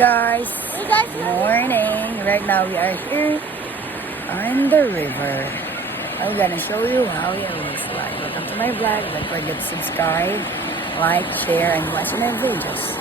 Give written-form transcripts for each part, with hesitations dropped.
guys, morning. Right now we are here on the river. I'm gonna show you how it looks like. Welcome to my vlog. Don't forget to subscribe, like, share, and watch my videos.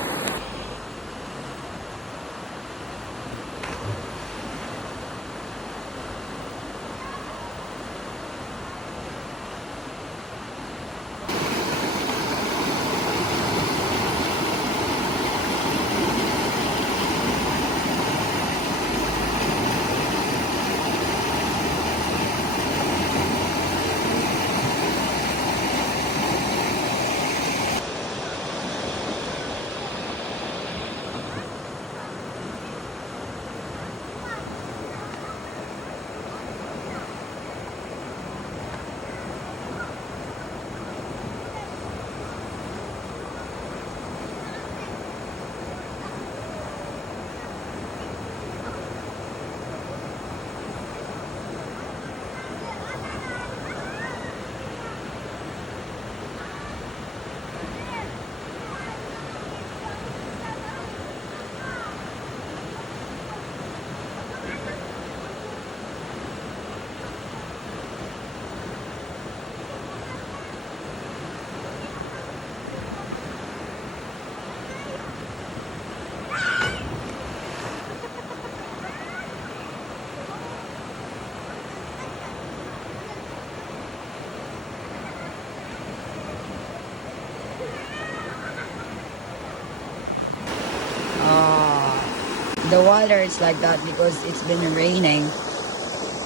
The water is like that because it's been raining.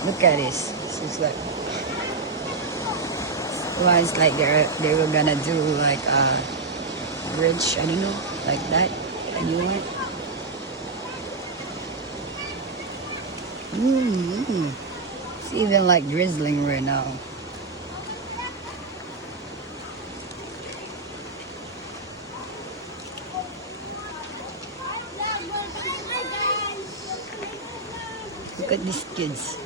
Look at this. This is like once like they were gonna do like a bridge. I don't know, like that. A new one. It's even like drizzling right now. Look at these kids.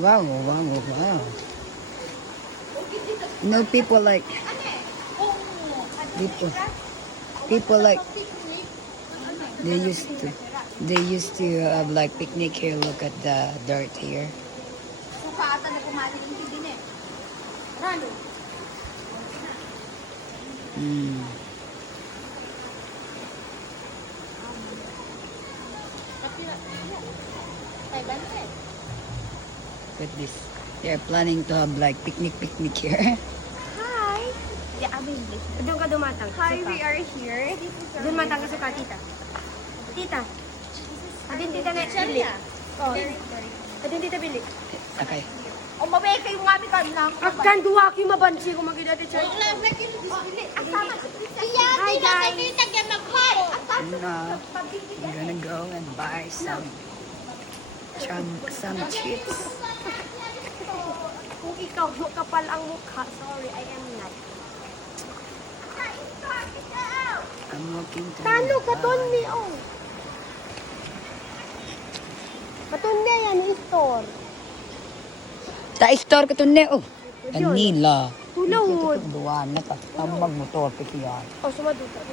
Wow, wow, wow. You know, people like they used to have like picnic here. Look at the dirt here. Look at this. They're planning to have like picnic here. Hi! Doon ka dumatang. Hi, we are here. Doon matang ka sa tita. Tita. Adin tita na bili. Oh. Adin tita bili. Okay. O mabay kayo nga mi kan lang. Akan duwa ki mabansi ko magidati chay. Hi guys. Now, I'm gonna go and buy some chips. Kung ikaw kapal ang mukha, sorry, I am not. I'm looking to Tano katon ni oh. Katon niya yan store. Ta-store ka to ne, oh. Kanila. Tulawod. Duwan na ka. Tamag motor pa siya. Oh, sumaduta.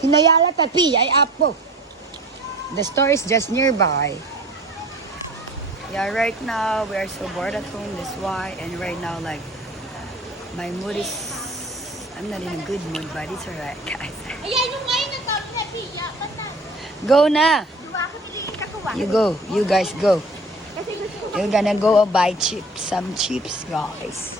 Hinayala tapi ay apo. The store is just nearby. Yeah, right now we are so bored at home. That's why. And right now, like, my mood is, I'm not in a good mood, but it's alright, guys. Go na. You go. You guys go. You're gonna go buy chips. Some chips, guys.